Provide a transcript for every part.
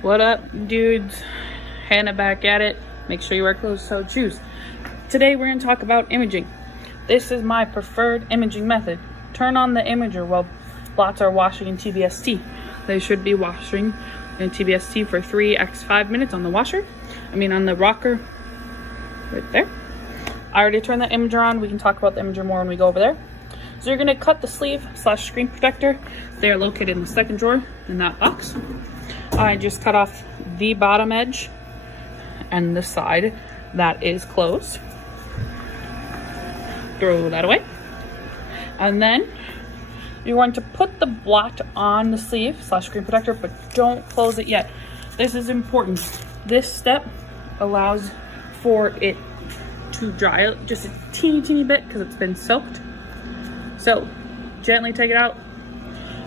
What up, dudes? Hannah back at it. Make sure you wear closed-toed shoes. Today we're going to talk about imaging. This is my preferred imaging method. Turn on the imager while blots are washing in TBST. They should be washing in TBST for 3x5 minutes on the on the rocker right there. I already turned the imager on. We can talk about the imager more when we go over there. So you're going to cut the sleeve / screen protector. They are located in the second drawer in that box. I just cut off the bottom edge and the side that is closed. Throw that away. And then you're going to put the blot on the sleeve / screen protector, but don't close it yet. This is important. This step allows for it to dry just a teeny bit because it's been soaked. So gently take it out,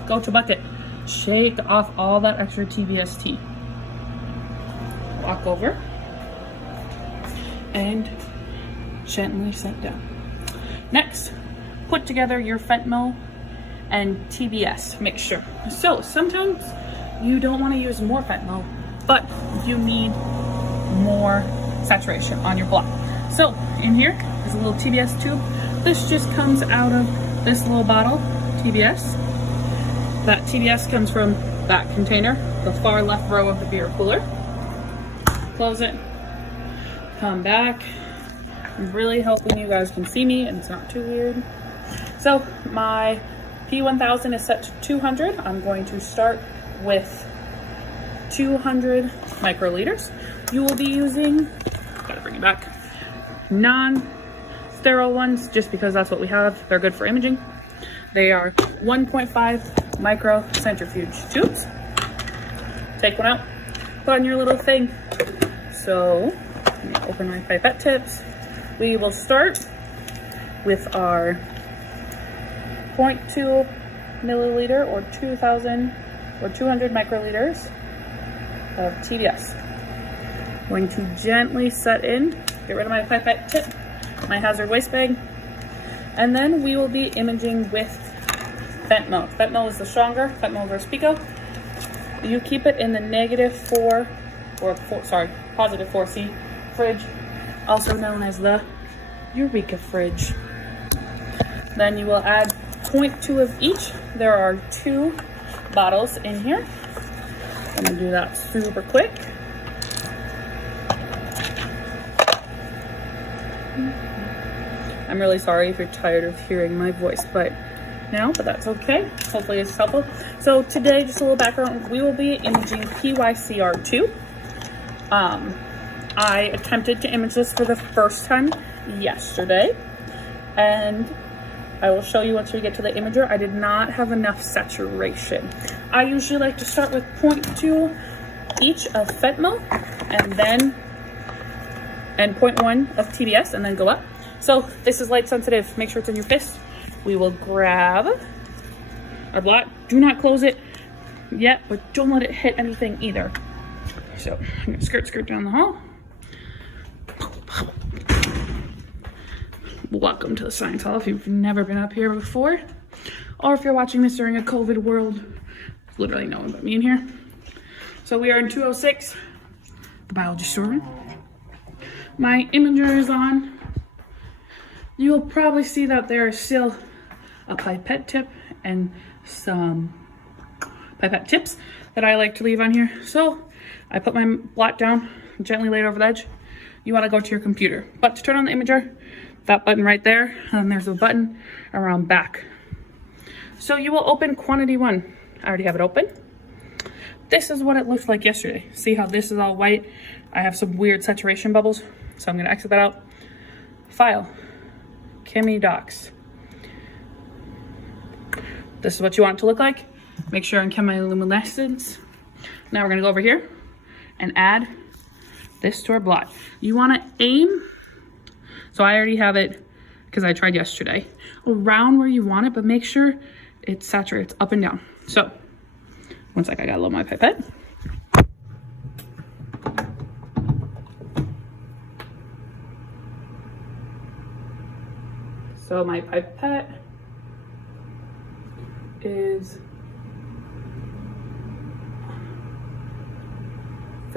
go to bucket, shake off all that extra TBST. Walk over and gently set down. Next, put together your fentanyl and TBS mixture. So sometimes you don't want to use more fentanyl, but you need more saturation on your block. So in here is a little TBS tube. This just comes out of this little bottle, TBS. That TBS comes from that container, the far left row of the beer cooler. Close it, come back. I'm really hoping you guys can see me and it's not too weird. So my P1000 is set to 200. I'm going to start with 200 microliters. You will be using, gotta bring it back, non-sterile ones just because that's what we have. They're good for imaging. They are 1.5 micro centrifuge tubes. Take one out, put on your little thing. So let me open my pipette tips. We will start with our 0.2 milliliter or 2,000 or 200 microliters of TBS. Going to gently set in, get rid of my pipette tip, my hazard waste bag, and then we will be imaging with fentanyl. Fentanyl is the stronger, fentanyl versus Pico. You keep it in the positive 4C fridge, also known as the Eureka fridge. Then you will add 0.2 of each. There are 2 bottles in here. I'm gonna do that super quick. I'm really sorry if you're tired of hearing my voice but that's okay. Hopefully it's helpful. So today, just a little background, we will be imaging PYCR2. I attempted to image this for the first time yesterday, and I will show you once we get to the imager. I did not have enough saturation. I usually like to start with 0.2 each of fentanyl and 0.1 of TBS and then go up. So this is light sensitive. Make sure it's in your fist. We will grab our blot. Do not close it yet, but don't let it hit anything either. So I'm gonna skirt down the hall. Welcome to the science hall if you've never been up here before, or if you're watching this during a COVID world. There's literally no one but me in here. So we are in 206, the biology storeroom. My imager is on. You will probably see that there is still a pipette tip and some pipette tips that I like to leave on here. So I put my blot down, gently lay it over the edge. You want to go to your computer. But to turn on the imager, that button right there, and there's a button around back. So you will open quantity 1. I already have it open. This is what it looked like yesterday. See how this is all white? I have some weird saturation bubbles, so I'm going to exit that out. File. Chemi Docs. This is what you want it to look like. Make sure on chemiluminescence. Now we're gonna go over here and add this to our blot. You wanna aim, so I already have it because I tried yesterday, around where you want it, but make sure it saturates up and down. So, one sec, I gotta load my pipette. So my pipette is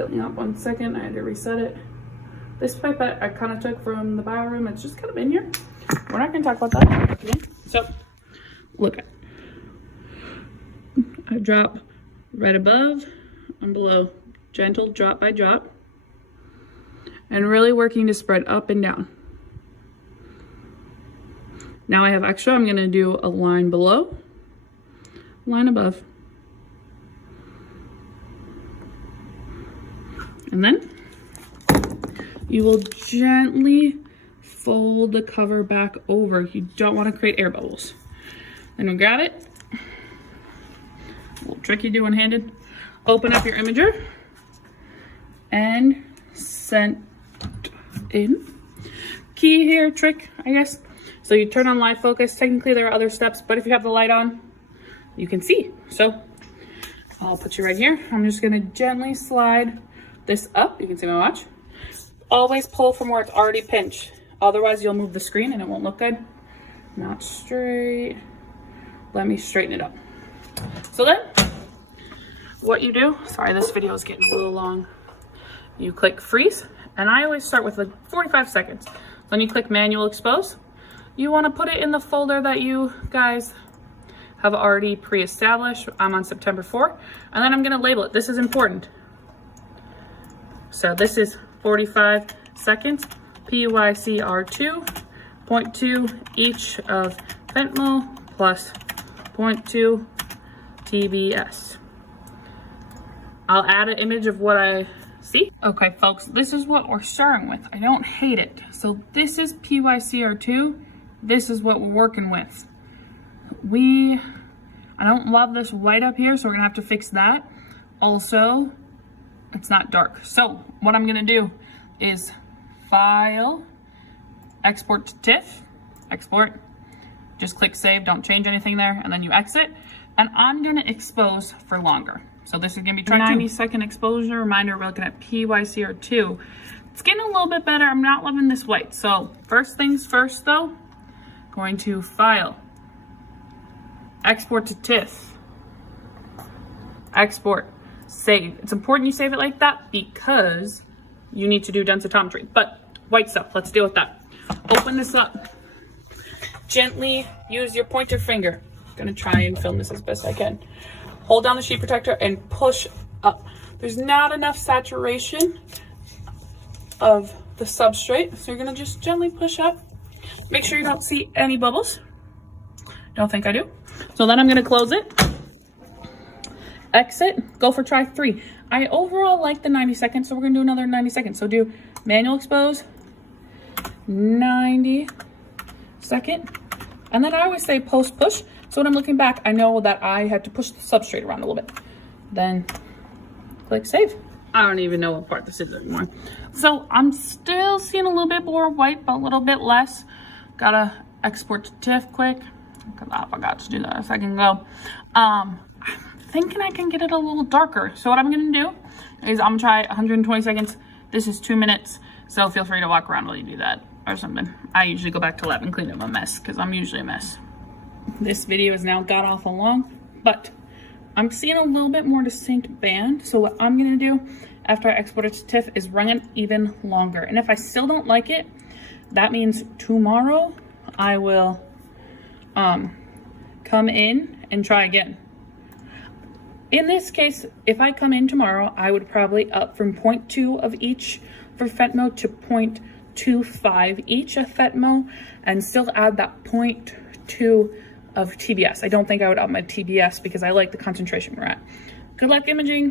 filling up. 1 second, I had to reset it. This pipette I kind of took from the bio room. It's just kind of in here. We're not going to talk about that. Okay. So, look at I drop right above and below. Gentle drop by drop. And really working to spread up and down. Now I have extra. I'm going to do a line below, line above. And then you will gently fold the cover back over. You don't want to create air bubbles. Then you'll grab it. A little trick you do one-handed. Open up your imager and send in. Key here, trick, I guess. So you turn on live focus. Technically there are other steps, but if you have the light on, you can see. So I'll put you right here. I'm just gonna gently slide this up. You can see my watch. Always pull from where it's already pinched. Otherwise you'll move the screen and it won't look good. Not straight. Let me straighten it up. So then, what you do, sorry, this video is getting a little long. You click freeze, and I always start with like 45 seconds. Then you click manual expose. You want to put it in the folder that you guys have already pre-established. I'm on September 4, and then I'm going to label it. This is important. So this is 45 seconds, PYCR2, 0.2 each of fentanyl plus 0.2 TBS. I'll add an image of what I see. Okay, folks, this is what we're starting with. I don't hate it. So this is PYCR2. This is what we're working with. I don't love this white up here, so we're gonna have to fix that. Also, it's not dark. So what I'm gonna do is File, Export to TIFF, Export. Just click Save, don't change anything there, and then you exit. And I'm gonna expose for longer. So this is gonna be 90-second exposure. Reminder, we're looking at PYCR2. It's getting a little bit better. I'm not loving this white. So first things first though, going to File, Export to TIFF, Export, Save. It's important you save it like that because you need to do densitometry. But white stuff, let's deal with that. Open this up. Gently use your pointer finger. I'm gonna try and film this as best I can. Hold down the sheet protector and push up. There's not enough saturation of the substrate, so you're gonna just gently push up. Make sure you don't see any bubbles. Don't think I do. So then I'm gonna close it. Exit, go for try 3. I overall like the 90 seconds, so we're gonna do another 90 seconds. So do manual expose, 90 second, and then I always say post push. So when I'm looking back, I know that I had to push the substrate around a little bit. Then click save. I don't even know what part this is anymore. So I'm still seeing a little bit more white, but a little bit less. Gotta export to TIFF quick, because I forgot to do that a second ago. I'm thinking I can get it a little darker. So what I'm gonna do is I'm gonna try 120 seconds. This is 2 minutes, so feel free to walk around while you do that or something. I usually go back to lab and clean up my mess, because I'm usually a mess. This video is now god awful long, but I'm seeing a little bit more distinct band. So what I'm gonna do after I export it to TIFF is run it even longer. And if I still don't like it, that means tomorrow I will come in and try again. In this case, if I come in tomorrow, I would probably up from 0.2 of each for Fentmo to 0.25 each of Fentmo, and still add that 0.2 of TBS. I don't think I would up my TBS because I like the concentration we're at. Good luck imaging.